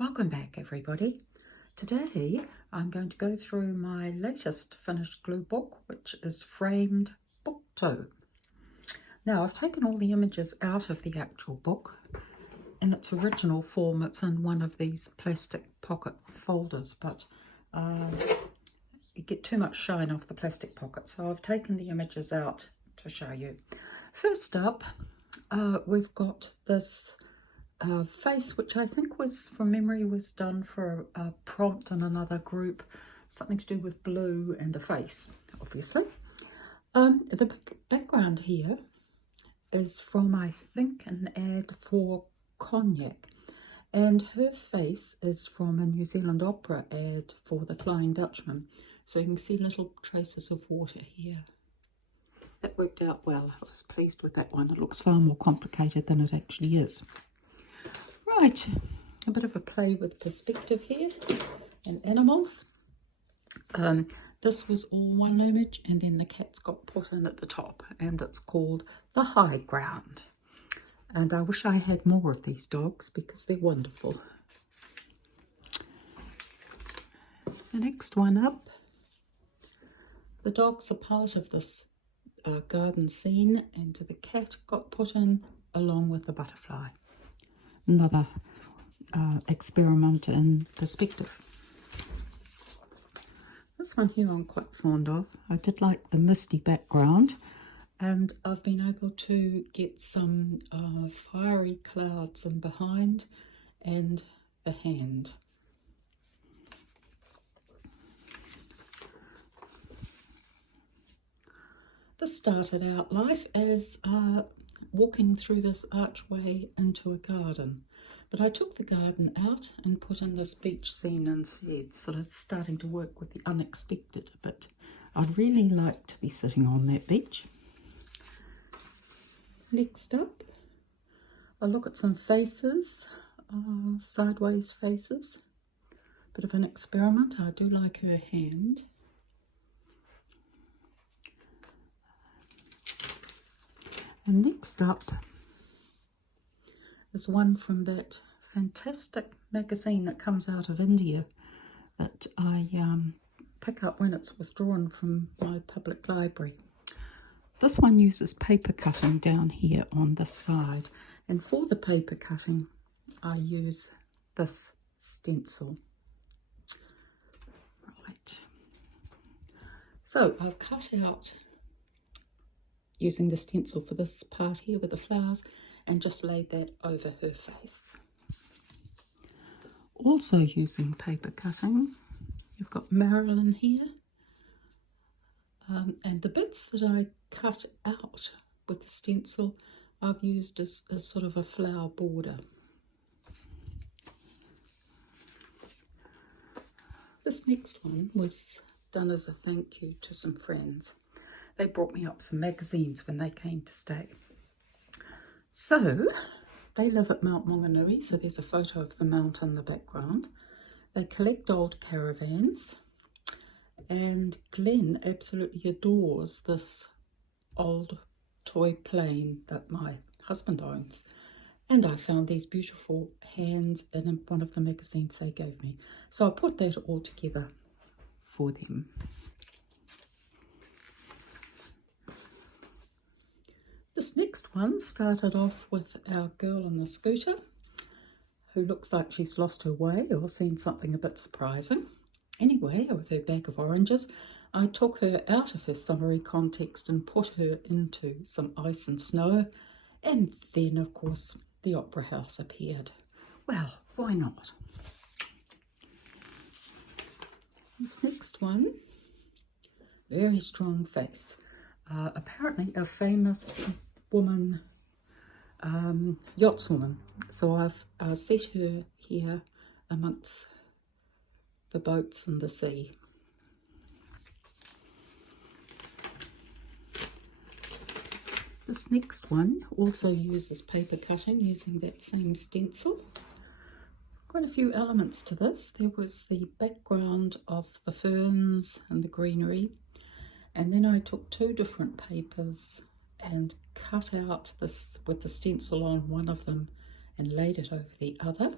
Welcome back, everybody. Today I'm going to go through my latest finished glue book, which is framed book 2. Now I've taken all the images out of the actual book. In its original form it's in one of these plastic pocket folders, but you get too much shine off the plastic pocket, so I've taken the images out to show you. First up, we've got this face, which I think was, from memory, was done for a prompt in another group, something to do with blue and a face, obviously. The background here is from, I think, an ad for cognac, and her face is from a New Zealand opera ad for the Flying Dutchman, so you can see little traces of water here. That worked out well. I was pleased with that one. It looks far more complicated than it actually is. Right, a bit of a play with perspective here and animals. This was all one image, and then the cats got put in at the top, and it's called The High Ground. And I wish I had more of these dogs because they're wonderful. The next one up, the dogs are part of this garden scene, and the cat got put in along with the butterfly. Another experiment in perspective. This one here I'm quite fond of. I did like the misty background, and I've been able to get some fiery clouds in behind and a hand. This started out life as walking through this archway into a garden, but I took the garden out and put in this beach scene instead, so it's starting to work with the unexpected a bit. I'd really like to be sitting on that beach. Next up, I look at some faces, sideways faces, bit of an experiment. I do like her hand. And next up is one from that fantastic magazine that comes out of India that I pick up when it's withdrawn from my public library. This one uses paper cutting down here on this side, and for the paper cutting I use this stencil. Right. So I've cut out using the stencil for this part here with the flowers, and just laid that over her face. Also using paper cutting, you've got Marilyn here, and the bits that I cut out with the stencil I've used as sort of a flower border. This next one was done as a thank you to some friends. They brought me up some magazines when they came to stay. So they live at Mount Maunganui, so there's a photo of the mount in the background. They collect old caravans, and Glenn absolutely adores this old toy plane that my husband owns. And I found these beautiful hands in one of the magazines they gave me. So I put that all together for them. This next one started off with our girl on the scooter, who looks like she's lost her way or seen something a bit surprising. Anyway, with her bag of oranges, I took her out of her summery context and put her into some ice and snow, and then of course the opera house appeared. Well, why not? This next one, very strong face. Apparently a famous woman, yachtswoman. So I've set her here amongst the boats and the sea. This next one also uses paper cutting using that same stencil. Quite a few elements to this. There was the background of the ferns and the greenery, and then I took two different papers and cut out this with the stencil on one of them and laid it over the other.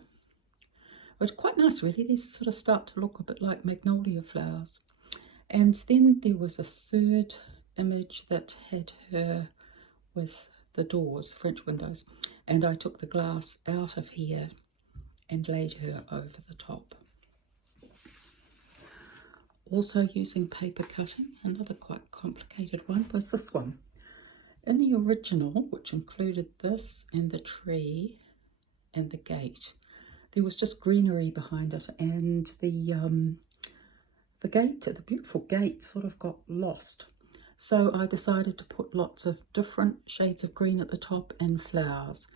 but quite nice really. These sort of start to look a bit like magnolia flowers. And then there was a third image that had her with the doors, French windows, and I took the glass out of here and laid her over the top. Also using paper cutting, another quite complicated one was this one. In the original, which included this and the tree and the gate, there was just greenery behind it, and the gate, the beautiful gate, sort of got lost. So I decided to put lots of different shades of green at the top and flowers,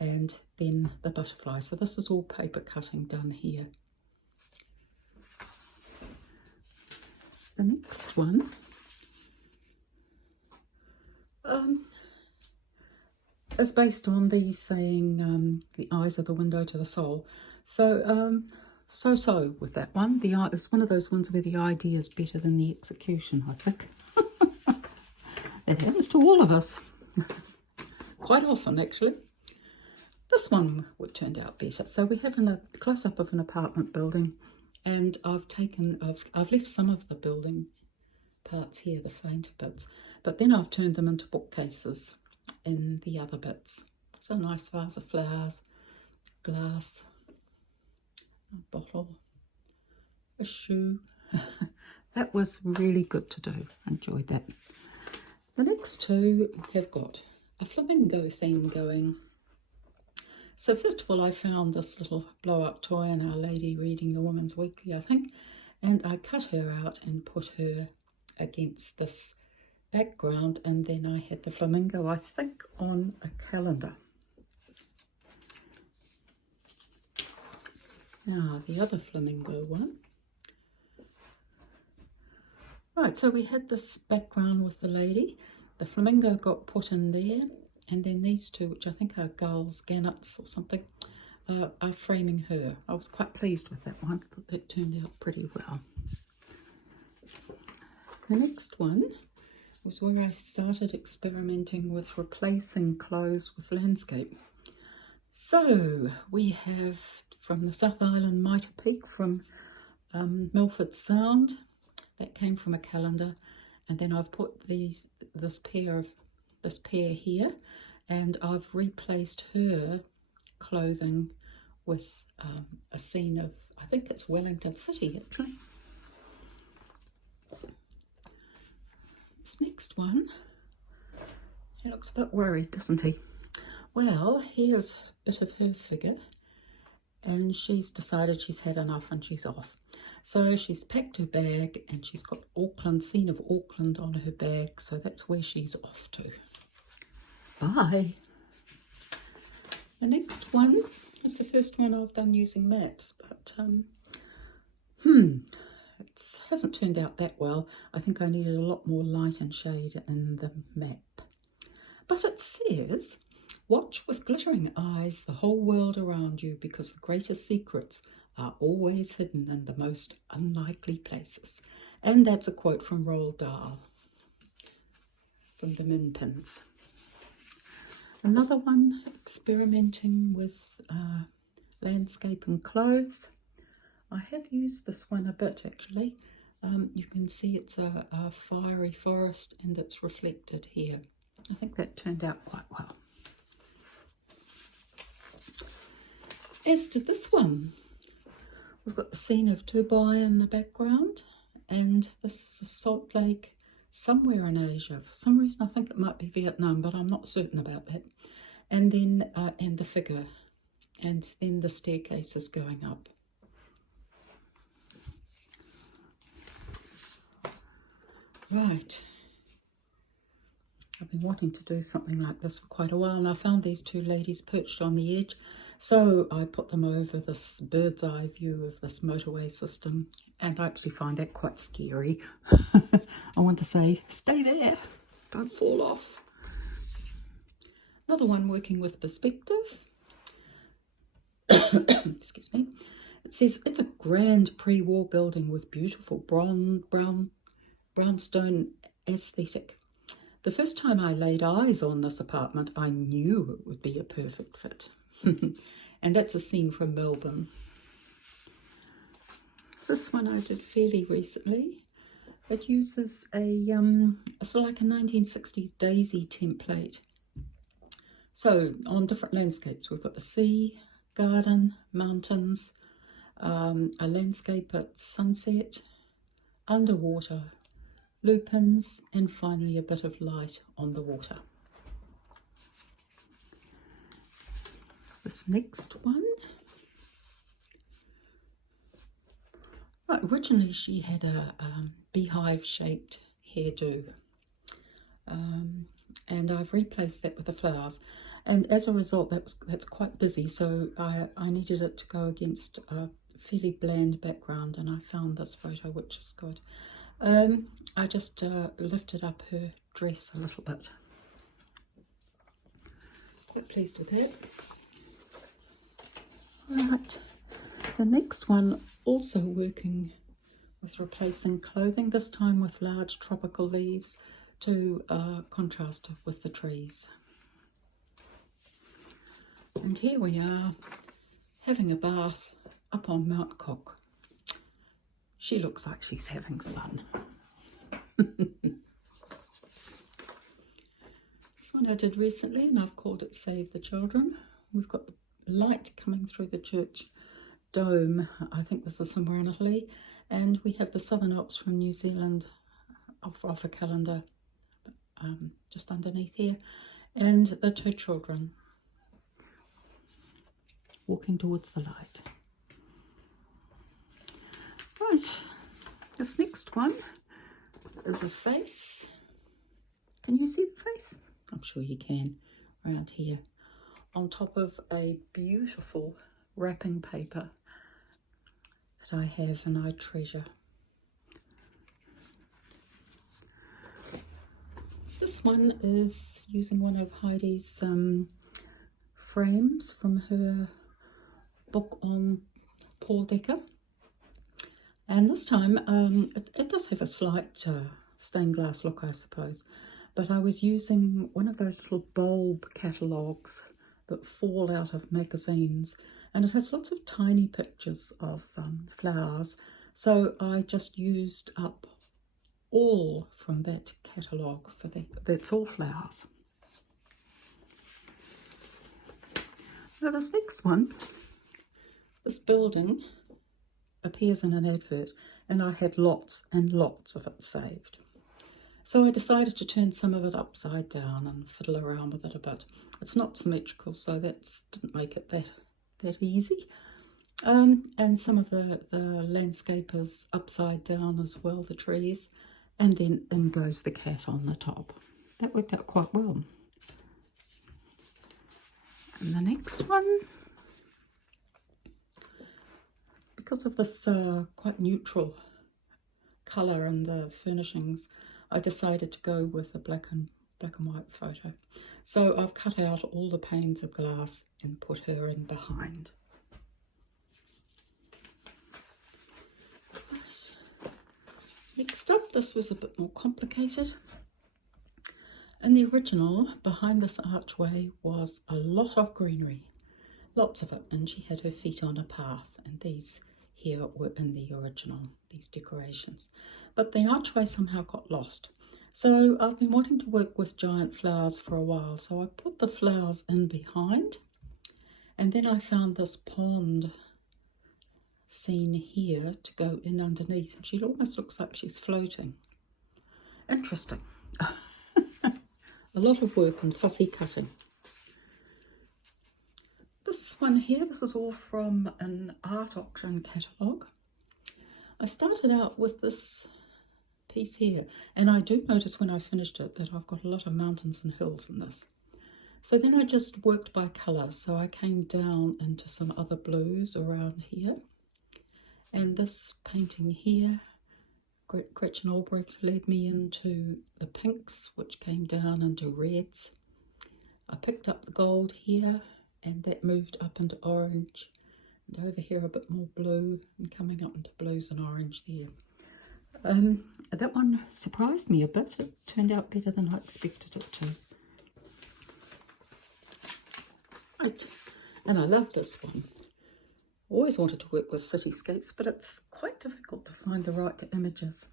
and then the butterfly. So this is all paper cutting done here. The next one is based on the saying, the eyes are the window to the soul. So so with that one. It's one of those ones where the idea is better than the execution, I think. It happens to all of us. Quite often, actually. This one would turned out better. So we have a close-up of an apartment building, and I've left some of the building parts here, the fainter bits, but then I've turned them into bookcases in the other bits. So a nice vase of flowers, glass, a bottle, a shoe. That was really good to do. Enjoyed that. The next two have got a flamingo theme going. So first of all, I found this little blow-up toy in Our Lady Reading the Women's Weekly, I think, and I cut her out and put her against this background, and then I had the flamingo, I think, on a calendar. Now, the other flamingo one. Right, so we had this background with the lady. The flamingo got put in there, and then these two, which I think are gulls, gannets or something, are framing her. I was quite pleased with that one. I thought that turned out pretty well. The next one was where I started experimenting with replacing clothes with landscape. So we have from the South Island Mitre Peak from Milford Sound. That came from a calendar, and then I've put this pair here, and I've replaced her clothing with a scene of, I think it's Wellington City actually. This next one, he looks a bit worried, doesn't he? Well, here's a bit of her figure, and she's decided she's had enough and she's off. So she's packed her bag, and she's got Auckland, scene of Auckland on her bag, so that's where she's off to. Bye. The next one is the first one I've done using maps, but it hasn't turned out that well. I think I needed a lot more light and shade in the map. But it says, watch with glittering eyes the whole world around you, because the greatest secrets are always hidden in the most unlikely places. And that's a quote from Roald Dahl, from the Min Pins. Another one, experimenting with landscape and clothes. I have used this one a bit actually. You can see it's a fiery forest, and it's reflected here. I think that turned out quite well. As did this one. We've got the scene of Dubai in the background, and this is a salt lake somewhere in Asia. For some reason I think it might be Vietnam, but I'm not certain about that. And then and the figure, and then the staircase is going up. Right, I've been wanting to do something like this for quite a while, and I found these two ladies perched on the edge. So I put them over this bird's eye view of this motorway system, and I actually find that quite scary. I want to say, stay there, don't fall off. Another one working with perspective. Excuse me. It says, it's a grand pre-war building with beautiful brownstone aesthetic. The first time I laid eyes on this apartment, I knew it would be a perfect fit. And that's a scene from Melbourne. This one I did fairly recently. It uses a it's like a 1960s daisy template. So on different landscapes, we've got the sea, garden, mountains, a landscape at sunset, underwater, lupins, and finally a bit of light on the water. This next one, right, originally she had a beehive shaped hairdo, and I've replaced that with the flowers, and as a result that's quite busy, so I needed it to go against a fairly bland background, and I found this photo, which is good. I just lifted up her dress a little bit. Quite pleased with that. Right, the next one, also working with replacing clothing, this time with large tropical leaves to contrast with the trees. And here we are having a bath up on Mount Cook. She looks like she's having fun. This one I did recently, and I've called it Save the Children. We've got the light coming through the church dome. I think this is somewhere in Italy, and we have the Southern Alps from New Zealand off a calendar just underneath here, and the two children walking towards the light. Right, this next one is a face. Can you see the face? I'm sure you can, around here, on top of a beautiful wrapping paper that I have and I treasure. This one is using one of Heidi's frames from her book on Paul Decker, and this time it does have a slight stained glass look, I suppose, but I was using one of those little bulb catalogues that fall out of magazines, and it has lots of tiny pictures of flowers, so I just used up all from that catalogue for that's all flowers. Now this next one, this building appears in an advert, and I had lots and lots of it saved. So I decided to turn some of it upside down and fiddle around with it a bit. It's not symmetrical, so that didn't make it that easy. And some of the landscape is upside down as well, the trees, and then in goes the cat on the top. That worked out quite well. And the next one, because of this quite neutral colour and the furnishings, I decided to go with a black and white photo. So I've cut out all the panes of glass and put her in behind. Next up, this was a bit more complicated. In the original, behind this archway was a lot of greenery, lots of it, and she had her feet on a path, and these here were in the original, these decorations. But the archway somehow got lost. So I've been wanting to work with giant flowers for a while, so I put the flowers in behind, and then I found this pond scene here to go in underneath, and she almost looks like she's floating. Interesting. A lot of work and fussy cutting. This one here, this is all from an art auction catalogue. I started out with this piece here, and I do notice when I finished it that I've got a lot of mountains and hills in this. So then I just worked by colour, so I came down into some other blues around here, and this painting here, Gretchen Albrecht, led me into the pinks, which came down into reds. I picked up the gold here, and that moved up into orange, and over here a bit more blue, and coming up into blues and orange there. That one surprised me a bit. It turned out better than I expected it to. And I love this one. always wanted to work with cityscapes, but it's quite difficult to find the right images.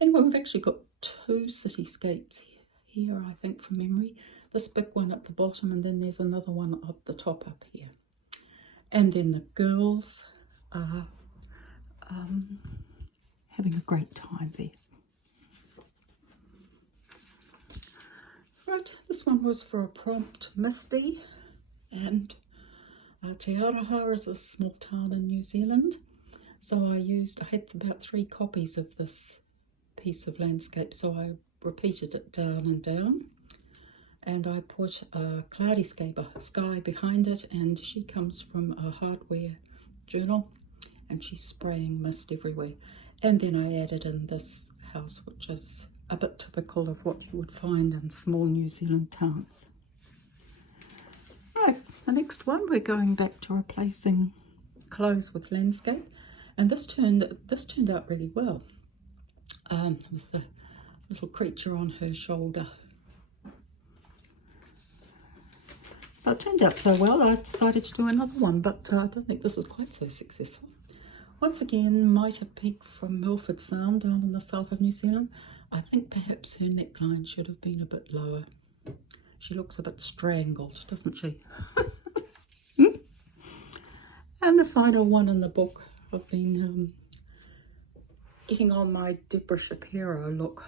Anyway, we've actually got 2 cityscapes here, I think, from memory. This big one at the bottom, and then there's another one up the top up here. And then the girls are having a great time there. Right, this one was for a prompt, Misty, and Te Araha is a small town in New Zealand. So I had about 3 copies of this piece of landscape, so I repeated it down and down. And I put a cloudy sky behind it, and she comes from a hardware journal, and she's spraying mist everywhere. And then I added in this house, which is a bit typical of what you would find in small New Zealand towns. Right, the next one, we're going back to replacing clothes with landscape, and this turned out really well, with the little creature on her shoulder. So it turned out so well, I decided to do another one, but I don't think this is quite so successful. Once again, Mitre Peak from Milford Sound down in the south of New Zealand. I think perhaps her neckline should have been a bit lower. She looks a bit strangled, doesn't she? And the final one in the book, I've been getting on my Deborah Shapiro look.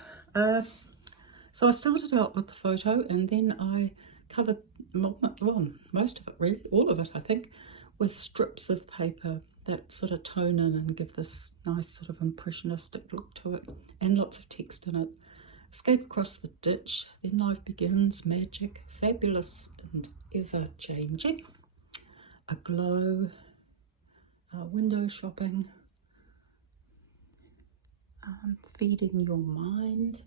So I started out with the photo, and then I covered most of it, really, all of it I think, with strips of paper that sort of tone in and give this nice sort of impressionistic look to it, and lots of text in it. Escape across the ditch, then life begins, magic, fabulous and ever changing, a glow, window shopping, feeding your mind,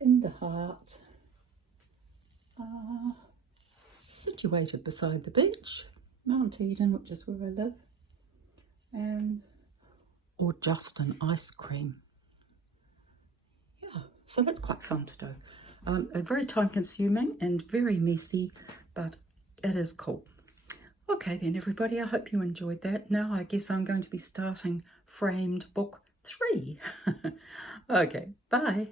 in the heart, situated beside the beach, Mount Eden, which is where I live, and or just an ice cream. Yeah, so that's quite fun to do. Very time consuming and very messy, but it is cool. Okay then everybody, I hope you enjoyed that. Now I guess I'm going to be starting framed book 3. Okay, bye.